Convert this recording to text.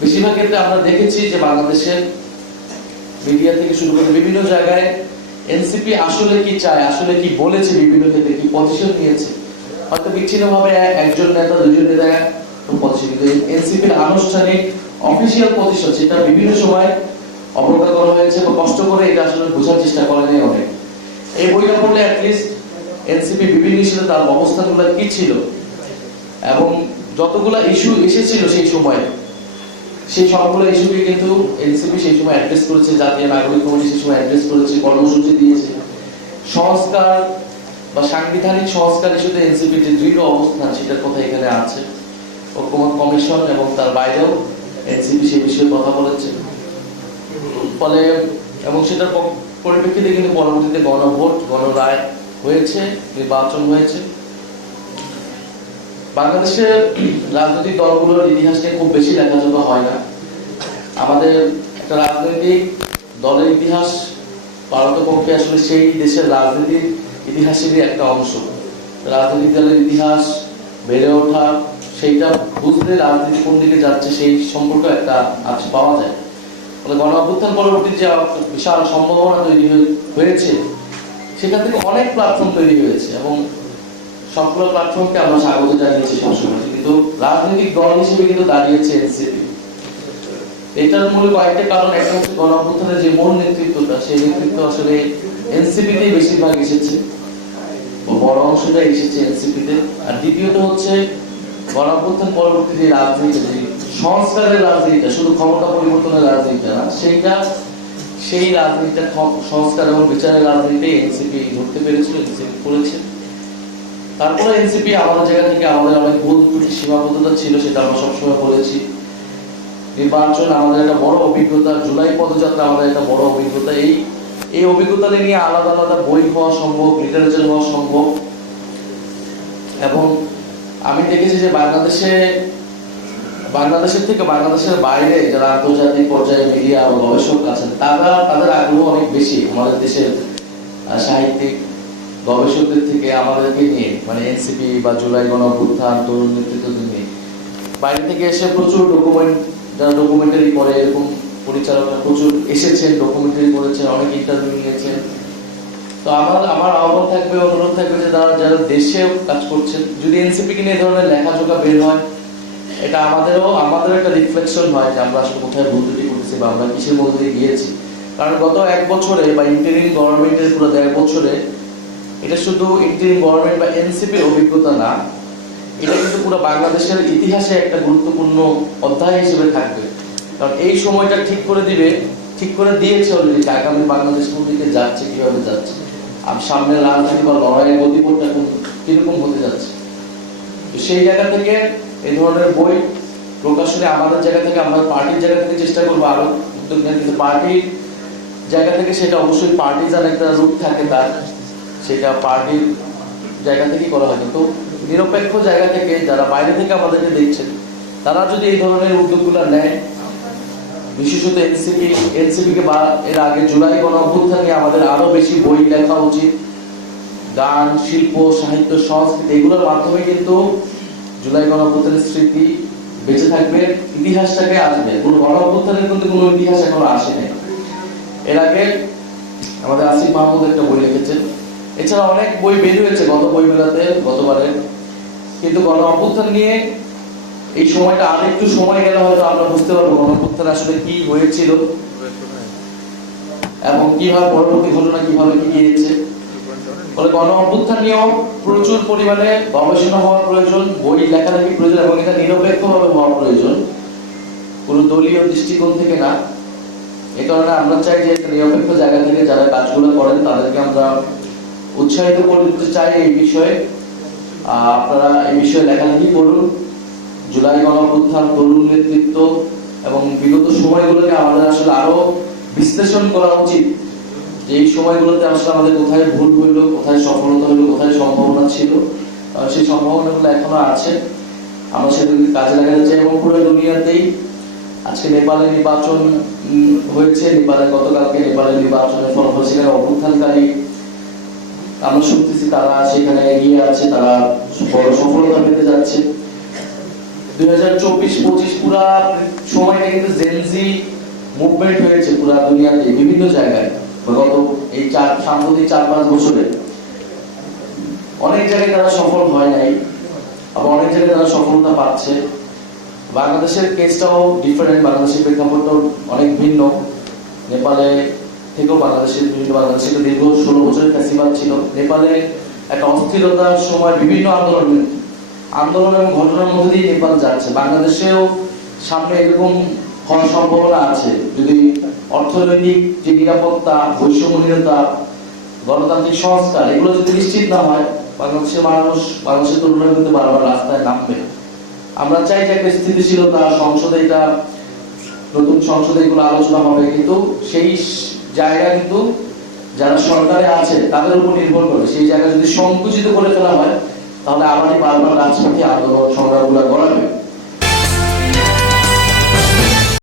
বেশিরভাগ ক্ষেত্রে আমরা দেখেছি যে বাংলাদেশের মিডিয়া থেকে শুরু করে বিভিন্ন জায়গায় এনসিপি আসলে কি চায়, আসলে কি বলেছে, বিভিন্ন ক্ষেত্রে কি পজিশন নিয়েছে, হয়তো বিচ্ছিন্নভাবে একজন নেতা দুইজন নেতা পজিশন, কিন্তু এনসিপির আনুষ্ঠানিক অফিসিয়াল পজিশন সেটা বিভিন্ন সময় অবজ্ঞা করা হয়েছে বা কষ্ট করে এটা আসলে বোঝার চেষ্টা করা নেই অনেক। এই বইটা পড়লে অ্যাটলিস্ট এনসিপি বিভিন্ন ইস্যুতে তার অবস্থানগুলো কি ছিল এবং যতগুলো ইস্যু এসেছিল সেই সময়, সেই সবগুলো ইস্যুকে কিন্তু এনসিপি সেই সময় অ্যাড্রেস করেছে, জাতীয় নাগরিক কমিটি সেই সময় অ্যাড্রেস করেছে, কর্মসূচি দিয়েছে। সংস্কার বা সাংবিধানিক সংস্কার ইস্যুতে এনসিপির যে দৃঢ় অবস্থান সেটার কথা এখানে আছে। ঐক্যমত কমিশন এবং তার বাইরেও এনসিপি সেই বিষয়ে কথা বলেছে। ফলে এবং সেটার পরিপ্রেক্ষিতে কিন্তু পরবর্তীতে গণভোট, গণরায় হয়েছে, নির্বাচন হয়েছে। বাংলাদেশের রাজনৈতিক দলগুলোর ইতিহাস নিয়ে খুব বেশি লেখাজোখা হয় না। আমাদের একটা রাজনৈতিক দলের ইতিহাস পারতপক্ষে আসলে সেই দেশের রাজনীতির ইতিহাসেরই একটা অংশ। রাজনৈতিক দলের ইতিহাস, বেড়ে ওঠা, সেইটা বুঝতে রাজনীতি কোন দিকে যাচ্ছে সেই সম্পর্ক একটা আজ পাওয়া যায়। গণ অভ্যুত্থান পরবর্তী যে বিশাল সম্ভাবনা তৈরি হয়েছে সেখান থেকে অনেক প্ল্যাটফর্ম তৈরি হয়েছে এবং সবগুলো প্ল্যাটফর্মকে আমরা স্বাগত জানিয়েছি সবসময়, কিন্তু রাজনৈতিক দল হিসেবে কিন্তু দাঁড়িয়েছে এনসিপি। এটার মূলে কয়েকটা কারণ। একটা হচ্ছে গণ অভ্যুত্থানের যে মূল নেতৃত্বটা, সেই নেতৃত্ব আসলে এনসিপিতেই বেশিরভাগ এসেছে, বড় অংশটা এসেছে এনসিপিতে। আর দ্বিতীয়ত হচ্ছে গণ অভ্যুত্থান পরবর্তী যে রাজনীতি, সংস্কারের রাজনীতিটা, শুধু ক্ষমতা পরিবর্তনের রাজনীতিটা না, সেই রাজনীতিটা সংস্কার এবং বিচারের রাজনীতি এনসিপি ধরতে পেরেছিল, এনসিপি করেছে। তারপরে এনসিপি আমাদের জায়গা থেকে আমাদের অনেক ভুল ত্রুটি সীমাবদ্ধতা ছিল, সেটা আমরা সবসময় বলেছি। নির্বাচন আমাদের একটা বড় অভিজ্ঞতা, জুলাই পদযাত্রা আমাদের একটা বড় অভিজ্ঞতা। এই অভিজ্ঞতা নিয়ে আলাদা আলাদা বই হওয়া সম্ভব, লিটারেচার হওয়া সম্ভব। এবং আমি দেখেছি যে বাংলাদেশের থেকে বাংলাদেশের বাইরে যারা আন্তর্জাতিক পর্যায়ে মিডিয়া ও গবেষক আছেন, তাদের আগ্রহ অনেক বেশি আমাদের দেশের সাহিত্যিক গবেষকদের থেকে আমাদেরকে নিয়ে, মানে এনসিপি বা জুলাই গণ অভ্যুত্থান, তরুণ নেতৃত্বদের নিয়ে। বাইরে থেকে এসে প্রচুর যারা ডকুমেন্টারি করে, এরকম পরিচালকরা প্রচুর এসেছেন, ডকুমেন্টারি করেছেন, অনেক ইন্টারভিউ নিয়েছেন। তো আমার আহ্বান থাকবে, অনুরোধ থাকবে যে যারা দেশে কাজ করছেন, যদি এনসিপি নিয়ে এই ধরনের লেখাজোখা বের হয়, এটা আমাদেরও একটা রিফ্লেকশন হয় যে আমরা আসলে কোথায় ভুল ত্রুটি করতেছি বা আমরা কিসের মধ্যে দিয়ে গিয়েছি। কারণ গত এক বছরে বা ইন্টারিম গভর্নমেন্টের পুরো 1.5 বছরে এটা শুধু ইন্টারিম গভর্নমেন্ট বা এনসিপির অভিজ্ঞতা না, এটা কিন্তু পুরো বাংলাদেশের ইতিহাসে একটা গুরুত্বপূর্ণ অধ্যায় হিসেবে থাকবে। কারণ এই সময়টা ঠিক করে দিয়েছে অলরেডি যে আগামী বাংলাদেশ কোন দিকে যাচ্ছে, কিভাবে যাচ্ছে, আর সামনের রাজনীতি বা লড়াইয়ের গতিপথটা কিরকম হতে যাচ্ছে। তো সেই জায়গা থেকে এই ধরনের বই প্রকাশনে আমাদের জায়গা থেকে, আমরা পার্টির জায়গা থেকে চেষ্টা করবো আরো উদ্যোগ নেন, কিন্তু পার্টির জায়গা থেকে সেটা অবশ্যই পার্টিজান একটা রূপ থাকে তার, সেটা পার্টির জায়গা থেকেই করা হয়। কিন্তু নিরপেক্ষ জায়গা থেকে যারা বাইরে থেকে আমাদেরকে দেখছেন, তারা যদি এই ধরনের উদ্যোগগুলো নেয়, বিশেষত এনসিপিকে বা এর আগে জুলাই গণ অভ্যুত্থান নিয়ে আমাদের আরো বেশি বই লেখা উচিত। গান, শিল্প, সাহিত্য, সংস্কৃতি, এগুলোর মাধ্যমে কিন্তু জুলাই গণ অভ্যুত্থানের স্মৃতি বেঁচে থাকবে, ইতিহাসটাকে আসবে। কোনো গণ অভ্যুত্থানের কিন্তু কোনো ইতিহাস এখনো আসেনি। এর আগে আমাদের আসিফ মাহমুদ একটা বই লিখেছেন, এছাড়া অনেক বই বের হয়েছে গতবারে, কিন্তু গণ অভ্যুত্থান নিয়ে এই সময়টা আর একটু সময় গেলে হয়তো আমরা বুঝতে পারবো গণ অভ্যুত্থান আসলে কি হয়েছিল এবং কিভাবে পরবর্তী ঘটনা কিভাবে কি গিয়েছে। ফলে গণ অভ্যুত্থান নিয়েও প্রচুর পরিমাণে গবেষণা হওয়ার প্রয়োজন, বই লেখালেখি প্রয়োজন এবং এটা নিরপেক্ষভাবে হওয়ার প্রয়োজন, কোনো দলীয় দৃষ্টিকোণ থেকে না। এই কারণে আমরা চাই যে একটা নিরপেক্ষ জায়গা থেকে যারা কাজগুলো করেন তাদেরকে আমরা উৎসাহিত করতে চাই এই বিষয়ে। আপনারা এই বিষয়ে লেখালেখি করুন। জুলাই গণ অভ্যুত্থান, তরুণ নেতৃত্ব এবং বিগত সময়গুলোকে আমাদের আসলে আরো বিশ্লেষণ করা উচিত, যে এই সময়গুলোতে আসলে আমাদের কোথায় ভুল হইলো, কোথায় সফলতা হইলো, কোথায় সম্ভাবনা ছিল, সেই সম্ভাবনাগুলো এখনো আছে, আমরা সেগুলোকে কাজে লাগাতে চাই। এবং পুরো দুনিয়াতেই আজকে নেপালে নির্বাচন হয়েছে, গতকালকে নেপালের নির্বাচনের ফলাফল, সেখানে অভ্যুত্থানকারী আমরা শুনতেছি তারা সেখানে এগিয়ে আছে, তারা বড় সফলতা পেতে যাচ্ছে। 2024-25 পুরা সময়টা কিন্তু জেনজি মুভমেন্ট হয়েছে পুরা দুনিয়াতে বিভিন্ন জায়গায় গত এই সাম্প্রতিক 4-5 বছরে। অনেক জায়গায় তারা সফল হয় নাই, আবার অনেক জায়গায় তারা সফলতা পাচ্ছে। বাংলাদেশের কেসটাও ডিফারেন্ট, বাংলাদেশের প্রেক্ষাপটটাও অনেক ভিন্ন। নেপালে থেকেও বাংলাদেশের দীর্ঘ 16 বছরের ফেস্টিভাল ছিল। নেপালে একটা অস্থিরতার সময় বিভিন্ন আন্দোলন এবং ঘটনার মধ্যে দিয়ে নেপাল যাচ্ছে। বাংলাদেশেও সামনে এরকম হওয়ার সম্ভাবনা আছে যদি অর্থনৈতিক যে নিরাপত্তা, বৈষম্যহীনতা, গণতান্ত্রিক সংস্কার এগুলো যদি নিশ্চিত না হয়, বাংলাদেশের তরুণরা কিন্তু বারবার রাস্তায় নামবে। আমরা চাই যে একটা স্থিতিশীলতা, সংসদে এটা নতুন সংসদে এগুলো আলোচনা হবে, কিন্তু সেই জায়গা কিন্তু যারা সরকারে আছে তাদের উপর নির্ভর করে। সেই জায়গা যদি সংকুচিত করে ফেলা হয় তাহলে আবারই বারবার রাজপথে আন্দোলন সংগ্রামগুলো গড়াবে।